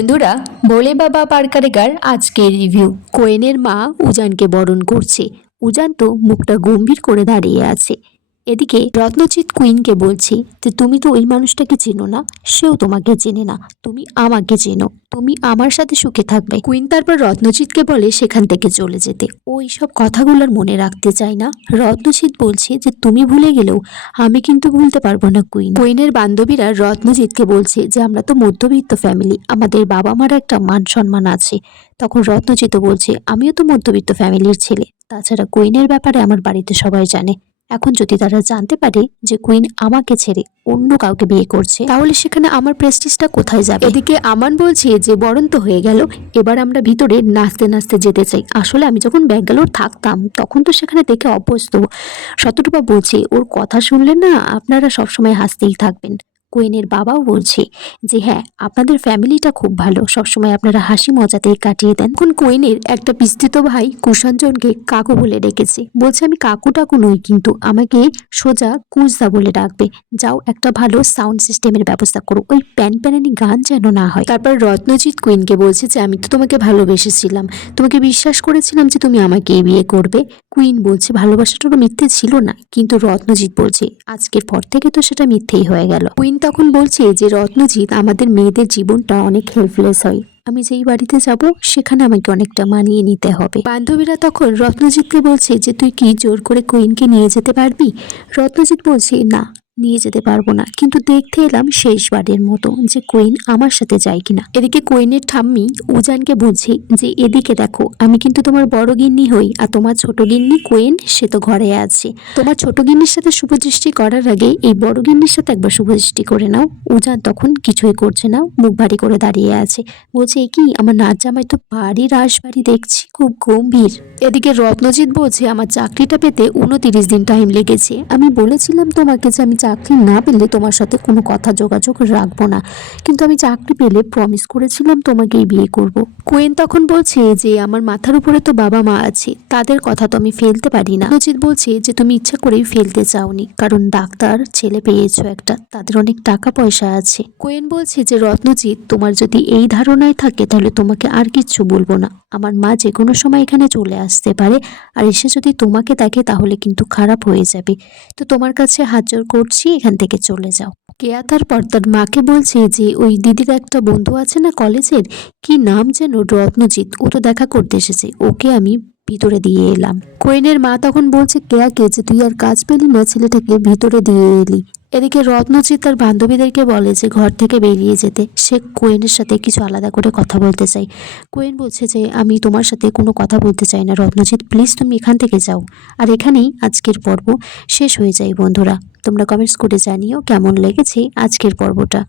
বন্ধুরা, ভোলে বাবা পারকারেকার আজকের রিভিউ। কোয়েনের মা উজানকে বরণ করছে। উজান তো মুখটা গম্ভীর করে দাঁড়িয়ে আছে। এদিকে রত্নজিৎ কুইনকে বলছে যে তুমি তো ওই মানুষটাকে চেনো না, সেও তোমাকে চেনে না, তুমি আমাকে চেনো, তুমি আমার সাথে সুখে থাকবে। কুইন তারপর রত্নজিৎকে বলে সেখান থেকে চলে যেতে। ও এইসব কথাগুলোর মনে রাখতে চায় না। রত্নজিৎ বলছে যে তুমি ভুলে গেলেও আমি কিন্তু ভুলতে পারবো না কুইন। কুইনের বান্ধবীরা রত্নজিৎকে বলছে যে আমরা তো মধ্যবিত্ত ফ্যামিলি, আমাদের বাবা মার একটা মান সম্মান আছে। তখন রত্নজিৎ বলছে আমিও তো মধ্যবিত্ত ফ্যামিলির ছেলে, তাছাড়া কুইনের ব্যাপারে আমার বাড়িতে সবাই জানে। এখন যদি তারা জানতে পারে যে কুইন আমাকে ছেড়ে অন্য কাউকে বিয়ে করছে, তাহলে সেখানে আমার প্রেস্টিজটা কোথায় যাবে? এদিকে আমান বলছে যে বরণ তো হয়ে গেল, এবার আমরা ভিতরে নাচতে নাচতে যেতে চাই। আসলে আমি যখন ব্যাঙ্গালোর থাকতাম তখন তো সেখানে দেখে অভ্যস্ত। শতরূপা বলছে ওর কথা শুনলে না আপনারা সবসময় হাসতেই থাকবেন। কুইনের বাবাও বলছে যে হ্যাঁ, আপনাদের ফ্যামিলিটা খুব ভালো, সবসময় আপনারা হাসি মজাতেই কাটিয়ে দেন। এখন কুইনের একটা বিস্তৃত ভাই কুষাঞ্জনকে কাকু বলে ডেকেছে। বলছে আমি কাকু টাকু নই, কিন্তু আমাকে সোজা কুজদা বলে ডাকবে। যাও একটা ভালো সাউন্ড সিস্টেমের ব্যবস্থা করো, ওই প্যান প্যানানি গান যেন না হয়। তারপর রত্নজিৎ কুইনকে বলছে যে আমি তো তোমাকে ভালোবেসেছিলাম, তোমাকে বিশ্বাস করেছিলাম যে তুমি আমাকে বিয়ে করবে। কুইন বলছে ভালোবাসাটা মিথ্যে ছিল না, কিন্তু রত্নজিৎ বলছে আজকের পর থেকে তো সেটা মিথ্যেই হয়ে গেল। কুইন তখন বলছে যে রত্নজিৎ আমাদের মেয়েদের জীবনটা অনেক হেল্পলেস হয়, আমি যেই বাড়িতে যাব সেখানে আমাকে অনেকটা মানিয়ে নিতে হবে। বান্ধবীরা তখন রত্নজিৎকে বলছে যে তুই কি জোর করে কুইনকে নিয়ে যেতে পারবি? রত্নজিৎ বলছে না, নিয়ে যেতে পারবো না, কিন্তু দেখতে এলাম শেষবারের মতো যে কুইন আমার সাথে যায় কিনা। এদিকে কুইনের ঠাম্মি উজানকে বলছে যে এদিকে দেখো, আমি কিন্তু তোমার বড় গিন্নি হই, আর তোমার ছোট গিন্নি কুইন সে তো ঘরে আছে। তোমার ছোট গিন্নির সাথে শুভদৃষ্টি করার আগে এই বড় গিন্নির সাথে একবার শুভদৃষ্টি করে নাও। উজান তখন কিছুই করছে না, মুখ ভারী করে দাঁড়িয়ে আছে। বলছে কি আমার নাচ জামাই তো বাড়ি রাসবাড়ি দেখছি, খুব গম্ভীর। এদিকে রত্নজিৎ বলছে আমার চাকরিটা পেতে 29 দিন টাইম লেগেছে। আমি বলেছিলাম তোমাকে যে আমি চাকরি না পেলে তোমার সাথে কোনো কথা যোগাযোগ রাখবো না, কিন্তু আমি চাকরি পেলে প্রমিস করেছিলাম তোমাকেই বিয়ে করব। কোয়েন তখন বলছে যে আমার মাথার উপরে তো বাবা মা আছে, তাদের কথা তো আমি ফেলতে পারি না। রত্নজিৎ বলছে যে তুমি ইচ্ছা করেই ফেলতে চাওনি, কারণ ডাক্তার ছেলে পেয়েছো একটা, তাদের অনেক টাকা পয়সা আছে। কোয়েন বলছে যে রত্নজিৎ তোমার যদি এই ধারণায় থাকে তাহলে তোমাকে আর কিচ্ছু বলবো না, আমার মা যে কোনো সময় এখানে চলে আসতে পারে, আর এসে যদি তোমাকে দেখে তাহলে কিন্তু খারাপ হয়ে যাবে। তো তোমার কাছে হাত জোড় করছি, এখান থেকে চলে যাও। কেয়া তারপর তার মাকে বলছে যে ওই দিদির একটা বন্ধু আছে না কলেজের, কি নাম যেন, রত্নজিৎ, ও তো দেখা করতে এসেছে, ওকে আমি ভিতরে দিয়ে এলাম। কোয়েনের মা তখন বলছে কেয়াকে যে তুই আর কাজ পেলি না, ছেলেটাকে ভিতরে দিয়ে এলি। এদিকে রত্নজিৎ তার বান্ধবীদেরকে বলে যে ঘর থেকে বেরিয়ে যেতে, সে কোয়েনের সাথে কিছু আলাদা করে কথা বলতে চাই। কোয়েন বলছে যে আমি তোমার সাথে কোনো কথা বলতে চাই না রত্নজিৎ, প্লিজ তুমি এখান থেকে যাও। আর এখানেই আজকের পর্ব শেষ হয়ে যায়। বন্ধুরা, তোমরা কমেন্টস করে জানিও কেমন লেগেছে আজকের পর্বটা।